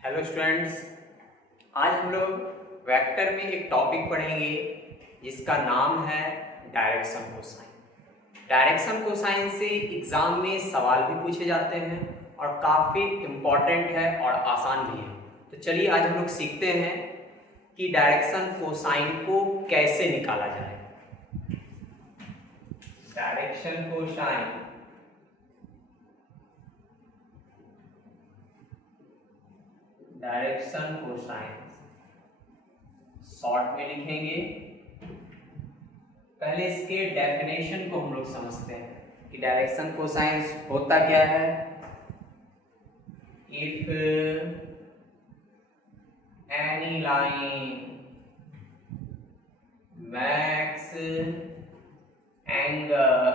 Hello students, आज हम लोग वेक्टर में एक टॉपिक पढ़ेंगे जिसका नाम है डायरेक्शन कोसाइन। डायरेक्शन कोसाइन से एग्जाम में सवाल भी पूछे जाते हैं और काफ़ी इम्पोर्टेंट है और आसान भी है। तो चलिए आज हम लोग सीखते हैं कि डायरेक्शन कोसाइन को कैसे निकाला जाए। डायरेक्शन कोसाइन शॉर्ट में लिखेंगे। पहले इसके डेफिनेशन को हम लोग समझते हैं कि डायरेक्शन कोसाइन होता क्या है। If any line max angle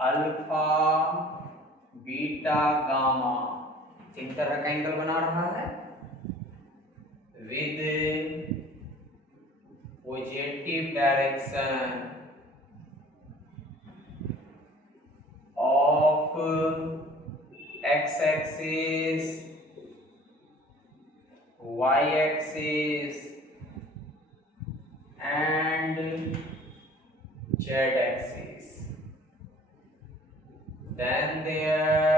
alpha beta gamma, तीन तरह का एंगल बना रहा है with positive direction of x-axis, y-axis and z-axis, then their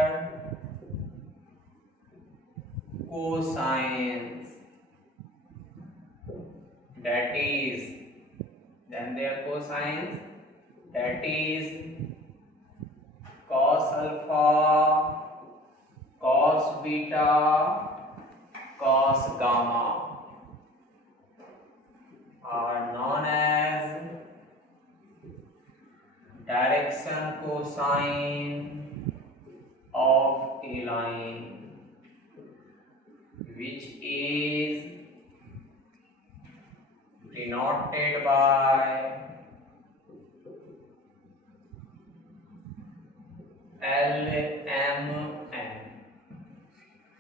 cosines, that is cos alpha, cos beta, cos gamma are known as direction cosine of a line which is denoted by LMN।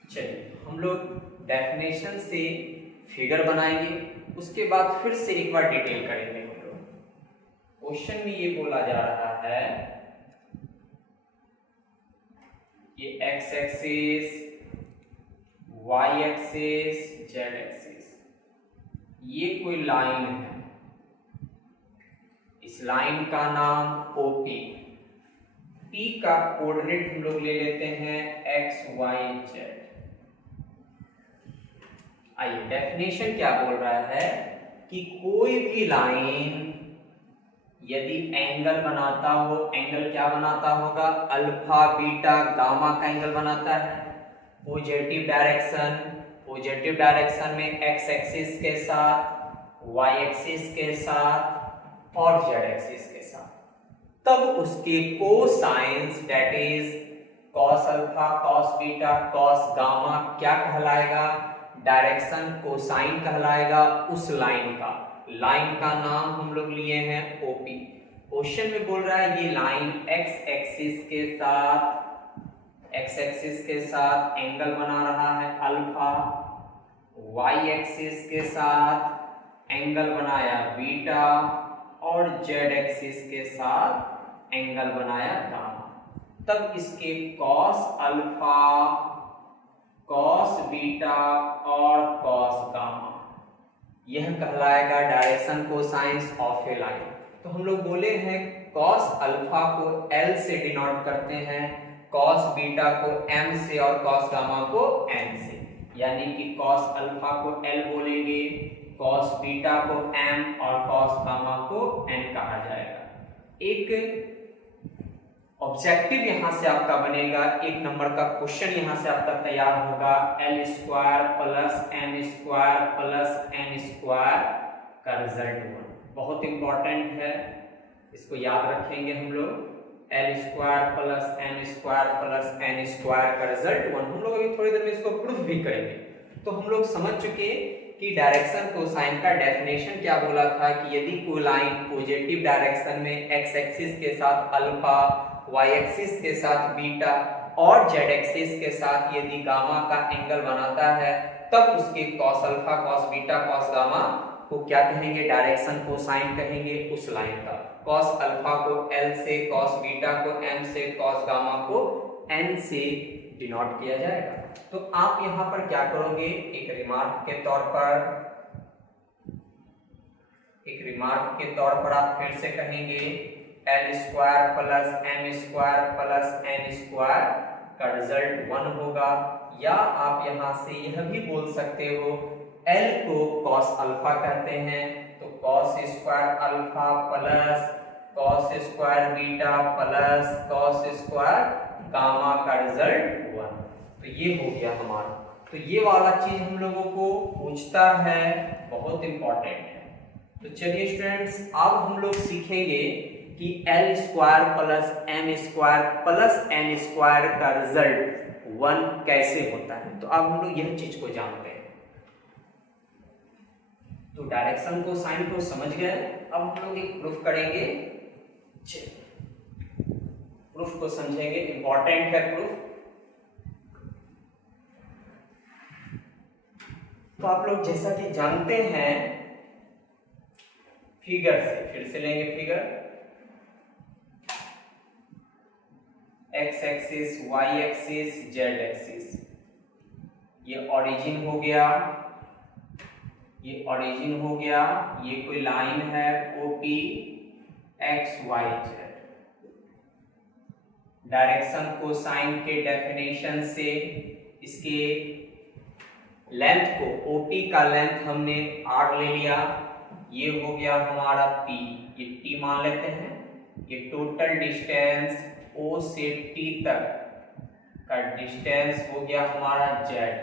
चलिए हम लोग definition से figure बनाएंगे, उसके बाद फिर से एक बार डिटेल करेंगे। हम लोग क्वेश्चन में ये बोला जा रहा है ये x axis, y axis, z axis, ये कोई लाइन है। इस लाइन का नाम ओपी, पी का कोऑर्डिनेट हम लोग ले लेते हैं एक्स वाई जेड। आइए डेफिनेशन क्या बोल रहा है कि कोई भी लाइन यदि एंगल बनाता हो, एंगल क्या बनाता होगा, अल्फा बीटा गामा का एंगल बनाता है। पॉजिटिव डायरेक्शन में एक्स एक्सिस के साथ, वाई एक्सिस के साथ और जेड एक्सिस के साथ, तब उसके cosines that is cos alpha, cos beta, cos gamma क्या कहलाएगा, डायरेक्शन कोसाइन कहलाएगा उस लाइन का। लाइन का नाम हम लोग लिए हैं ओपी। क्वेश्चन में बोल रहा है ये लाइन एक्स एक्सिस के साथ एंगल बना रहा है अल्फा, वाई एक्सिस के साथ एंगल बनाया बीटा और जेड एक्सिस के साथ एंगल बनाया गामा। तब इसके कॉस अल्फा, कॉस बीटा और कॉस गामा यह कहलाएगा direction cosines of A line. तो हम लोग बोले हैं कॉस अल्फा को L से डिनोट करते हैं, कॉस बीटा को M से और कॉस गामा को N से, यानी कि कॉस अल्फा को L बोलेंगे, कॉस बीटा को M और कॉस गामा को N कहा जाएगा। एक ऑब्जेक्टिव यहां से आपका बनेगा, एक नंबर का क्वेश्चन यहां से आपका तैयार होगा, L square plus M square plus N square का रिजल्ट 1। बहुत इंपॉर्टेंट है, इसको याद रखेंगे हम लोग। L square plus M square plus N square का रिजल्ट 1। हम लोग अभी थोड़ी देर में इसको प्रूफ भी करेंगे। तो हम लोग समझ चुके कि डायरेक्शन कोसाइन का डेफिनेशन क्या बोला था कि यदि कोई लाइन पॉजिटिव डायरेक्शन में एक्स एक्सिस के साथ अल्फा, वाई एक्सिस के साथ बीटा और जेड एक्सिस के साथ यदि गामा का एंगल बनाता है, तब उसके cos alpha, cos beta, cos gamma को क्या कहेंगे, डायरेक्शन कोसाइन कहेंगे उस लाइन का। कॉस अल्फा को L से, कॉस बीटा को M से, कॉस गामा को N से डिनोट किया जाएगा। तो आप यहां पर क्या करोगे, एक रिमार्क के तौर पर आप फिर से कहेंगे l square plus m square plus n square का रिजल्ट 1 होगा। या आप यहां से यह भी बोल सकते हो एल को कॉस अल्फा कहते हैं, तो cos square alpha plus cos square beta plus cos square gamma का रिजल्ट 1। तो ये हो गया हमारा। तो ये वाला चीज हम लोगों को पूछता है, बहुत इंपॉर्टेंट है। तो चलिए स्टूडेंट्स, अब हम लोग सीखेंगे कि l square plus m square plus n square का रिजल्ट 1 कैसे होता है। तो अब हम लोग यह चीज को जानते हैं। तो डायरेक्शन को साइन को समझ गए। अब हम लोग एक प्रूफ करेंगे, प्रूफ को समझेंगे, इंपॉर्टेंट है प्रूफ। तो आप लोग जैसा कि जानते हैं फिगर से, फिर से लेंगे figure, x axis, y axis, z axis. ये ओरिजिन हो गया, ये ओरिजिन हो गया, ये कोई लाइन है OP x y z. Direction को साइन के डेफिनेशन से इसके लेंथ को, ओपी का लेंथ हमने आर ले लिया, ये हो गया हमारा पी, ये टी मान लेते हैं। ये टोटल डिस्टेंस ओ से टी तक का डिस्टेंस हो गया हमारा जेड,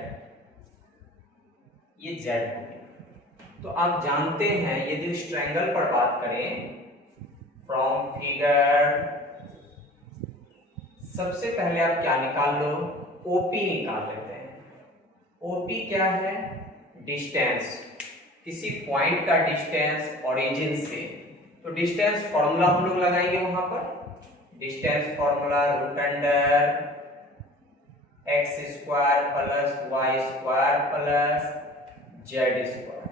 ये जेड हो गया। तो आप जानते हैं यदि उस ट्रायंगल पर बात करें फ्रॉम फिगर, सबसे पहले आप क्या निकाल लो, ओपी निकाल लेते हैं। ओपी क्या है, डिस्टेंस, किसी पॉइंट का डिस्टेंस ओरिजिन से। तो डिस्टेंस फॉर्मूला हम लोग लगाएंगे वहां पर, distance formula root under x square plus Y square plus Z square.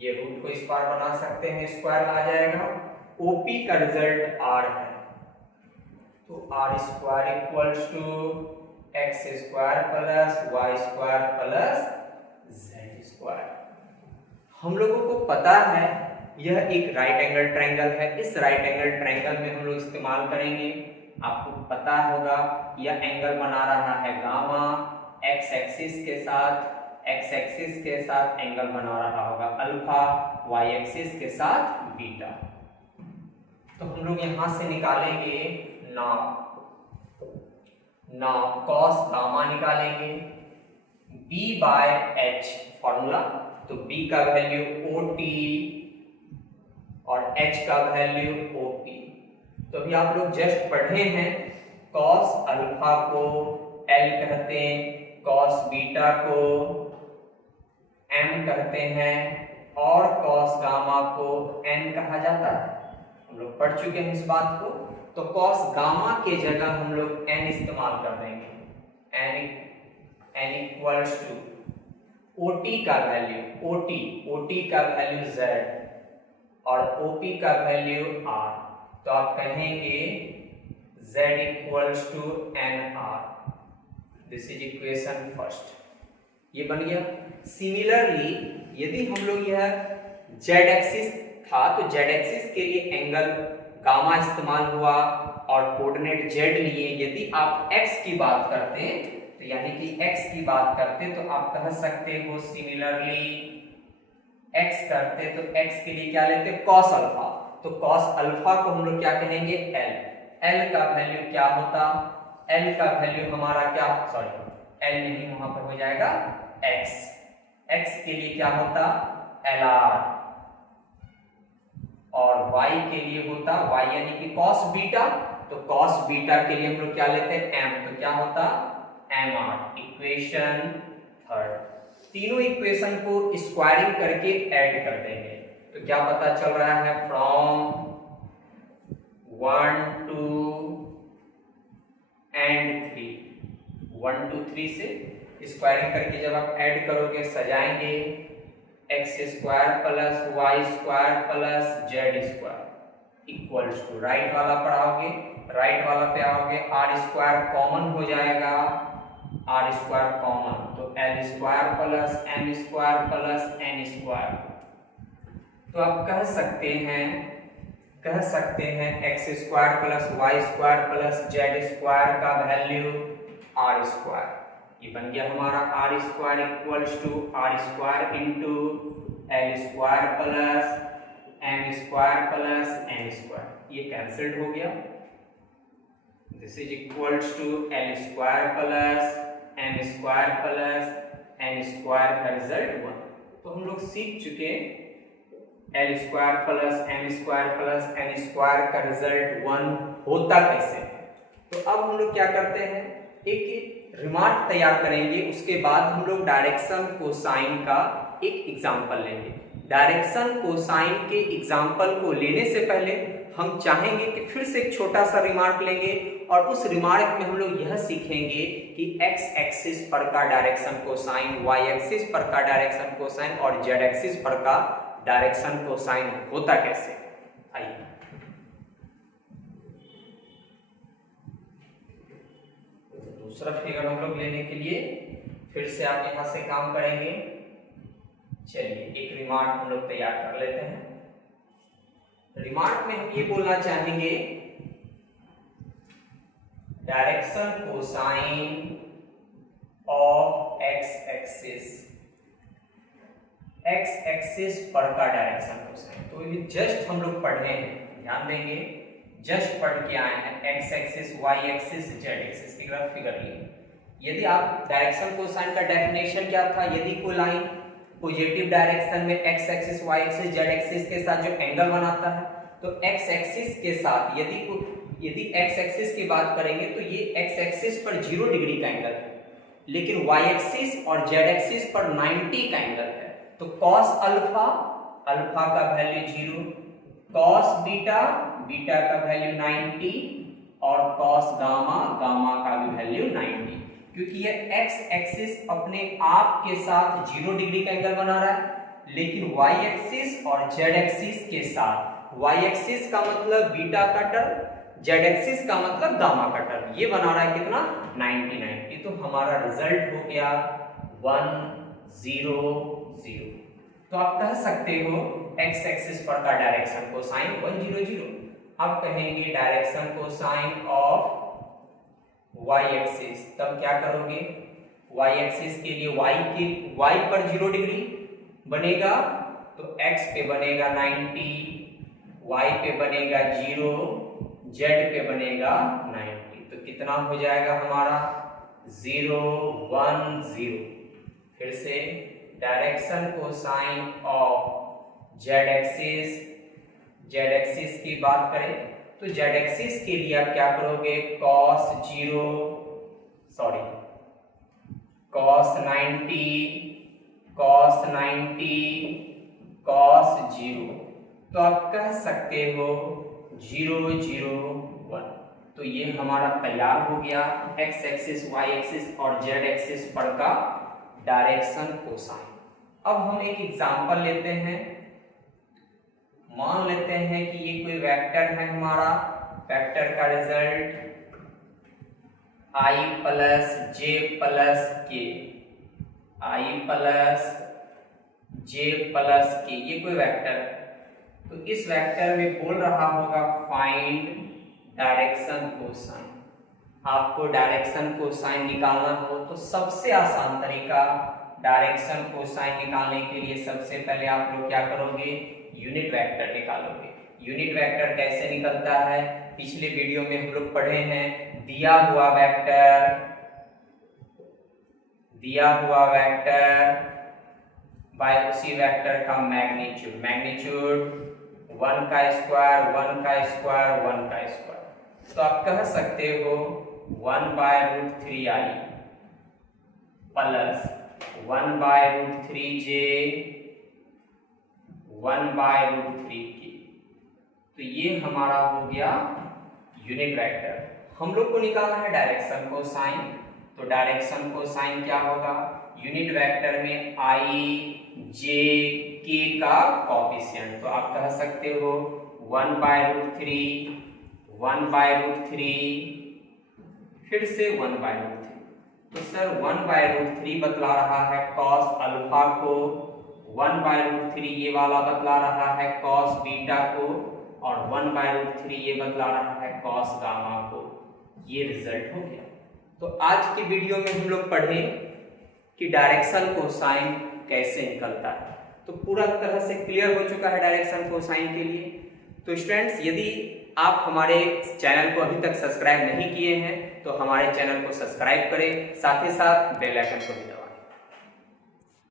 ये रूट को इस बार बना सकते हैं, स्क्वायर आ जाएगा। ओपी का रिजल्ट आर है, तो r square equals to x square plus Y square plus Z square. हम लोगों को पता है यह एक राइट एंगल ट्रायंगल है। इस राइट एंगल ट्रायंगल में हम लोग इस्तेमाल करेंगे, आपको पता होगा यह एंगल बना रहा है गामा, एक्स एक्सिस के साथ एंगल बना रहा होगा अल्फा, वाई एक्सिस के साथ बीटा। तो हम लोग यहां से निकालेंगे नाउ कॉस गामा निकालेंगे, b बाय h फॉर्मूला। तो b का वैल्यू OT और h का वैल्यू OP। तो अभी आप लोग जस्ट पढ़े हैं, कॉस अल्फा को L कहते हैं, कॉस बीटा को M कहते हैं और कॉस गामा को N कहा जाता है। हम लोग पढ़ चुके हैं इस बात को। तो कॉस गामा के जगह हम लोग n इस्तेमाल कर देंगे, n इक्वल्स टू OT का वैल्यू, OT का वैल्यू z और OP का वैल्यू r। तो आप कहेंगे z equals to nr। This is equation first, ये बन गया। सिमिलरली यदि हम लोग यह z एक्सिस था तो z एक्सिस के लिए एंगल गामा इस्तेमाल हुआ और कोऑर्डिनेट z लिए। यदि आप x की बात करते हैं तो यानी कि x की बात करते तो आप कह सकते हो सिमिलरली x करते तो x के लिए क्या लेते cos अल्फा। तो cos अल्फा को हम लोग क्या कहेंगे L का वैल्यू क्या होता, L का वैल्यू हमारा क्या, सॉरी L नहीं, वहां पर हो जाएगा x के लिए क्या होता LR और y के लिए होता y यानी कि cos बीटा। तो cos बीटा के लिए हम लोग क्या लेते हैं m, तो क्या होता mr। Equation third. तीनों इक्वेशन को स्क्वायरिंग करके ऐड कर देंगे तो क्या पता चल रहा है, फ्रॉम 1 2 and 3, 1 2 3 से स्क्वायरिंग करके जब आप ऐड करोगे सजाएंगे X square plus Y square plus Z square. Equals to, right वाला पढ़ाओगे, राइट वाला पे आओगे, आर स्क्वायर कॉमन हो जाएगा, आर स्क्वायर कॉमन, तो l square plus m square plus n square. तो आप कह सकते हैं x square plus Y square plus Z square का वैल्यू आर स्क्वायर। ये बन गया हमारा r square equals to r square into l square plus m square plus n square. ये कैंसिल्ड हो गया। This is equals to l square plus m square plus n square का result 1। तो हम लोग सीख चुके l square plus m square plus n square का रिजल्ट 1 होता कैसे। तो अब हम लोग क्या करते हैं, एक रिमार्क तैयार करेंगे, उसके बाद हम लोग डायरेक्शन कोसाइन का एक एग्जांपल लेंगे। डायरेक्शन कोसाइन के एग्जांपल को लेने से पहले हम चाहेंगे कि फिर से एक छोटा सा रिमार्क लेंगे, और उस रिमार्क में हम लोग यह सीखेंगे कि एक्स एक्सिस पर का डायरेक्शन कोसाइन, वाई एक्सिस पर का डायरेक्शन कोसाइन और जेड एक्सिस पर का डायरेक्शन कोसाइन होता कैसे। आइए दूसरा फिगर हम लोग लेने के लिए फिर से आप यहां से काम करेंगे। चलिए एक रिमार्क हम लोग तैयार कर लेते हैं। रिमार्क में हम ये बोलना चाहेंगे, direction cosine of x axis, x axis पर का डायरेक्शन कोसाइन। तो ये जस्ट हम लोग पढ़ रहे हैं, ध्यान देंगे, जस्ट पढ़ के आए हैं। X axis, y axis, z axis की ग्राफ फिगर लिए। यदि आप डायरेक्शन कोसाइन का डेफिनेशन क्या था, यदि कोई लाइन पॉजिटिव डायरेक्शन में x axis, y axis, z axis के साथ जो एंगल बनाता है, तो एक्स एक्सिस के साथ यदि एक्स एक्सिस की बात करेंगे तो ये एक्स एक्सिस पर 0 डिग्री का एंगल है, लेकिन वाई एक्सिस और जेड एक्सिस पर 90 का एंगल है। तो कॉस अल्फा, अल्फा का वैल्यू 0, कॉस बीटा, बीटा का वैल्यू 90 और कॉस गामा, गामा का भी वैल्यू 90। क्योंकि ये एक्स एक्सिस अपने आप के साथ 0 डिग्री का एंगल बना रहा है, लेकिन वाई एक्सिस और जेड एक्सिस के साथ, वाई एक्सिस का मतलब बीटा कटर, जेड एक्सिस का मतलब गामा कटर, ये बना रहा है कितना 90। तो हमारा रिजल्ट हो गया 1 0 0। तो आप कह सकते हो एक्स एक्सिस पर का डायरेक्शन कोसाइन 1 0 0। अब कहेंगे direction cosine of y axis, तब क्या करोगे, वाई एक्सिस के लिए वाई पर 0 डिग्री बनेगा, तो एक्स पे बनेगा 90, वाई पे बनेगा 0, जेड पे बनेगा 90। तो कितना हो जाएगा हमारा 0 1 0। फिर से direction cosine of Z axis, z axis की बात करें तो जेड एक्सिस के लिए आप क्या करोगे, cos 90, cos 0। तो आप कह सकते हो 0 0 1। तो ये हमारा तैयार हो गया एक्स एक्सिस, वाई एक्सिस और जेड एक्सिस पर का डायरेक्शन कोसाइन। अब हम एक एग्जांपल लेते हैं। मान लेते हैं कि ये कोई वेक्टर है हमारा, वेक्टर का result i plus J plus के, i प्लस जे प्लस के, ये कोई वेक्टर है। तो इस वेक्टर में बोल रहा होगा फाइंड डायरेक्शन कोसाइन। आपको डायरेक्शन कोसाइन निकालना हो तो सबसे आसान तरीका डायरेक्शन कोसाइन निकालने के लिए सबसे पहले आप लोग क्या करोगे, यूनिट वेक्टर निकालोगे। यूनिट वेक्टर कैसे निकलता है, पिछले वीडियो में हम लोग पढ़े हैं। दिया हुआ वेक्टर बाय उसी वेक्टर का मैग्नीट्यूड, मैग्नीट्यूड 1 का स्क्वायर 1 का स्क्वायर 1 का स्क्वायर। तो आप कह सकते हो 1/√3i प्लस 1/√3j 1/√3k। तो ये हमारा हो गया यूनिट वेक्टर। हम लोग को निकालना है डायरेक्शन कोसाइन। तो डायरेक्शन कोसाइन क्या होगा, यूनिट वेक्टर में i j k का कोफिशिएंट। तो आप कह सकते हो 1/√3, 1/√3, फिर से 1/√3। तो सर 1/√3 बतला रहा है कॉस अल्फा को, 1/√3 ये वाला बतला रहा है कॉस बीटा को, और 1/√3 ये बतला रहा है कॉस गामा को। ये रिजल्ट हो गया। तो आज की वीडियो में हम लोग पढ़े कि डायरेक्शन कोसाइन कैसे निकलता है। तो पूरा तरह से क्लियर हो चुका है डायरेक्शन कोसाइन के लिए। तो स्टूडेंट्स, यदि आप हमारे चैनल को अभी तक सब्सक्राइब नहीं किए हैं तो हमारे चैनल को सब्सक्राइब करें, साथ ही साथ बेल आइकन को भी दबाएं।